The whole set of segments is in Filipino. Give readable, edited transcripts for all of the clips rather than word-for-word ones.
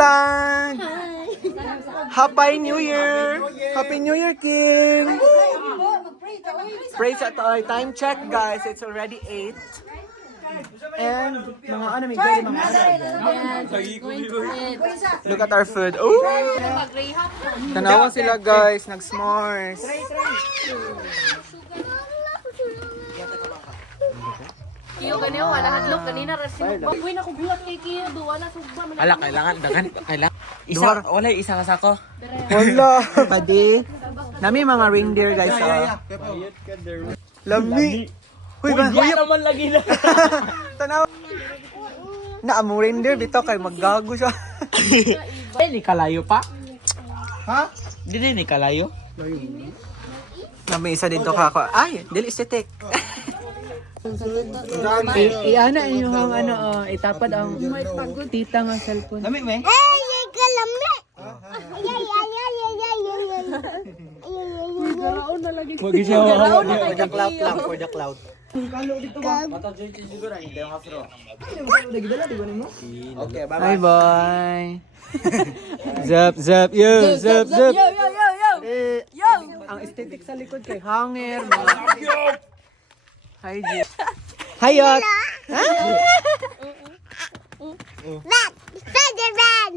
vlog! Happy New Year! Happy New Year, King! Pray sa to. Time check, guys. It's already 8. And mga ano, may gay mga ano. Look at our food. Ooh! Tanawa sila, guys. Nag-s'mores. Kiyo ganyan, wala hadlok. Kanina rasin mo. Uy, nakubulat kay Kiyo. Wala sugba. Ala, kailangan. Isa, wala, isa ka sako. Wala. Padi. Nami mga reindeer, guys. Lami. Huy, ba? Huy, naman lagi na. Tanaw. Naamo reindeer, bito kay maggago siya. Ni kalayo pa? Ha? Dili ni kalayo? Nami isa dito kako. Ay, dili estetik. Iana yung ano, itapad ang tita nga cellphone. Lami me? Ay, kalami. Wag siya. For the cloud lang, for the cloud. Okay, bye bye. Zap, zap, yo, zap, zap. Yo! Ang aesthetic sa likod kay hanger. Hi, G. Hayot! That, Spider-Man.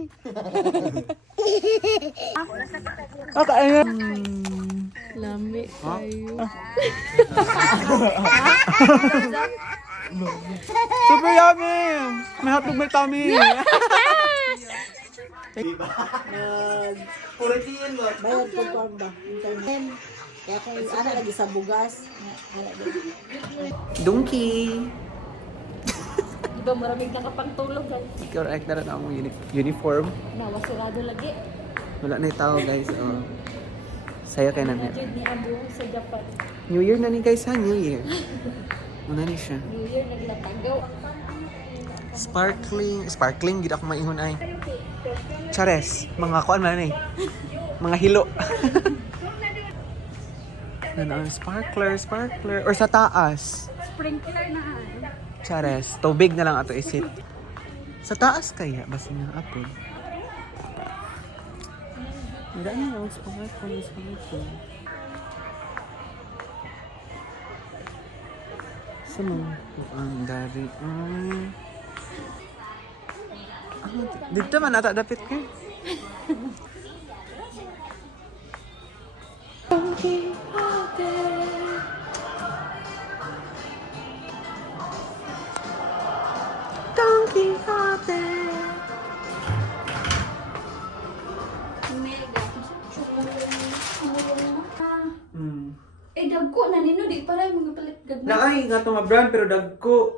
Okay, Lami kayo. super yummy! May hotdog may tummy. Kaya kung ana lagi sa bugas, Donkey! Diba maraming nakapantulog guys. Correct na rin ang uniform. Nawasirado lagi. Wala na yung tao, guys. Oh. Saya kay na. Jud ni Abu sa Japan. New Year na ni, guys, ha? New Year. Muna ni siya. New Year naglatagaw. Sparkling, gid ako maingon ay. Chares, mga kuan man eh. Mga hilo. Ano, sparkler. Or sa taas. Sprinkler na. Chares, tubig na lang ato isit. Sa taas kaya, basta nga apod. Hindi na lang, sparkler. Sama ang dari. Dito man ata dapit ka. Don Quixote. Eh, dagko na nino. Di para yung mga palit gagawin. Naay nga to nga brand pero dagko.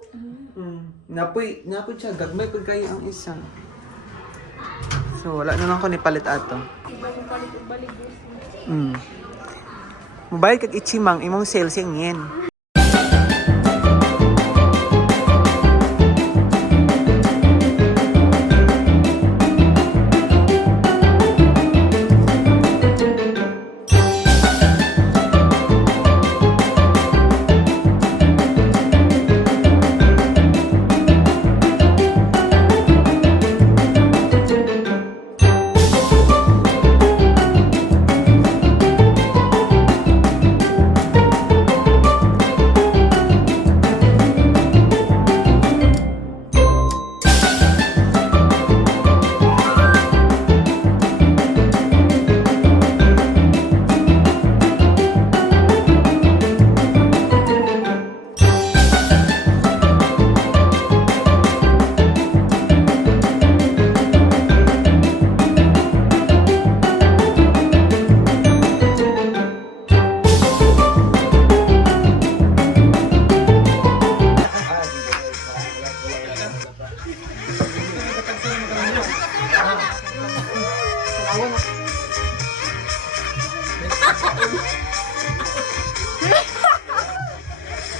Napoy siya gagmay pag kayo ang isa. So wala naman ko ni palit ato. Mobile kag ichimang imong sales yen.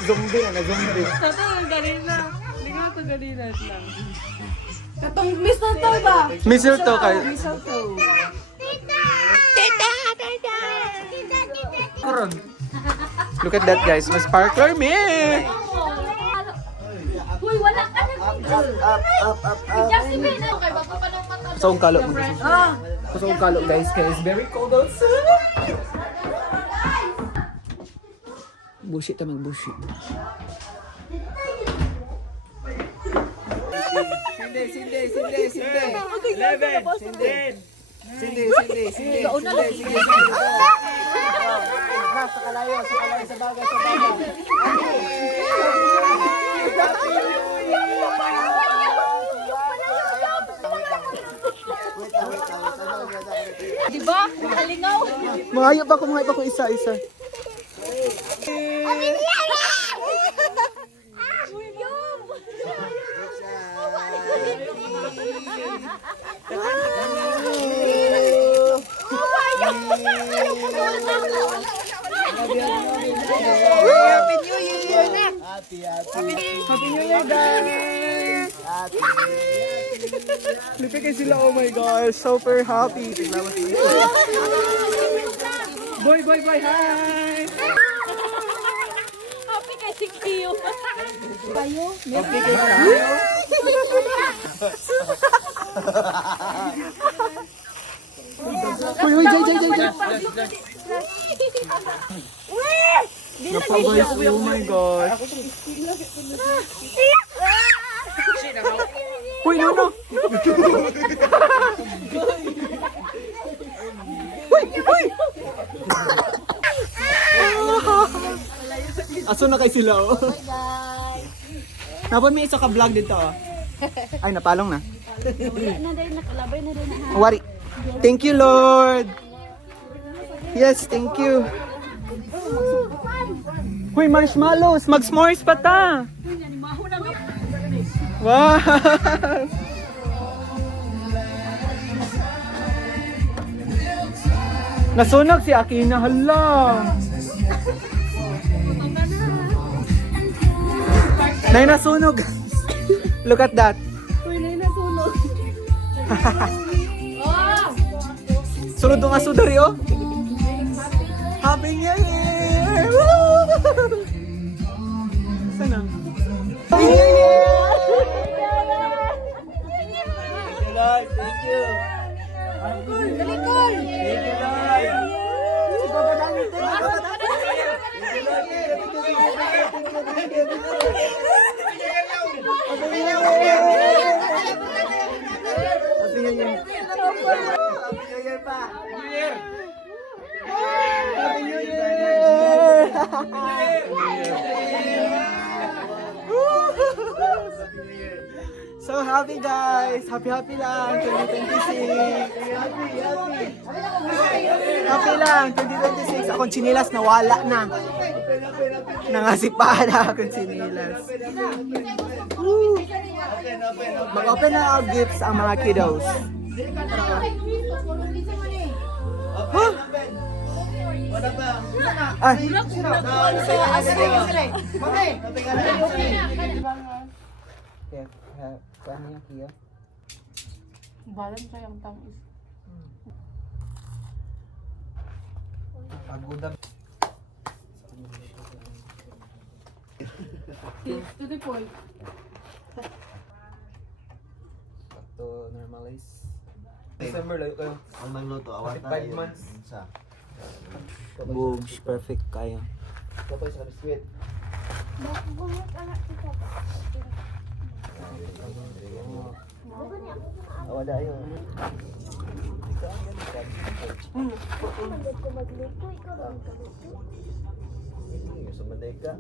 Zombie na zombie. Katong ganina. Hindi nga ito ganina lang. Katong mistletoe ba? Mistletoe kayo. Mistletoe. Karon. Look at that, guys. Mas sparkler me. Uy, wala ka na. Up. Justin, kay bago pa ng mata. Kusog kalo mo. Kusog kalo guys, kaya it's very cold outside. Bullshit ta mag-bullshit. Sinde. 11, Sinde. Sa kalayo sa bagay. Diba? Kalingaw. Mangayo pa ko isa-isa. Happy New Year! Happy New Year, guys! Lipikay sila, oh my gosh, super happy. Boy, hi! Happy kay Sikiyo. Okay, kayo? Uy, Jay! Napagay, oh my gosh. Uy, no! Uy! Aso na kay sila, oh. Napon may isa ka vlog dito, oh. Ay, napalong na. Wari. Thank you, Lord. Yes, thank you. Uy, marshmallows. Mag-s'mores pa ta. Wow. Nasunog si Akina. Hala. Nay, nasunog. Look at that. Uy, na nasunog. Sunod ng aso dari, oh. Happy New Year! Woo! Sana? Happy New Year! Thank you. Galikol! Thank you, Lord. Si Papa Dani, thank you. Happy New Year! Happy New Year! Happy New Year pa! New Year! Happy New Year! So happy guys! Happy lang! 2026! Happy lang! 2026! Akong chinilas nawala na. Nangasipahan na akong chinilas. Woo! Mag-open na ang gifts ang mga kiddos. Huh? Ay! Balan kayang tangis. To the point. To normalize. December lang kayo. Ang nagluto, awan 45 tayo. months. Isa. Boobs, perfect kayo. Tapos sa biskwit. Awan tayo. Sa manday ka.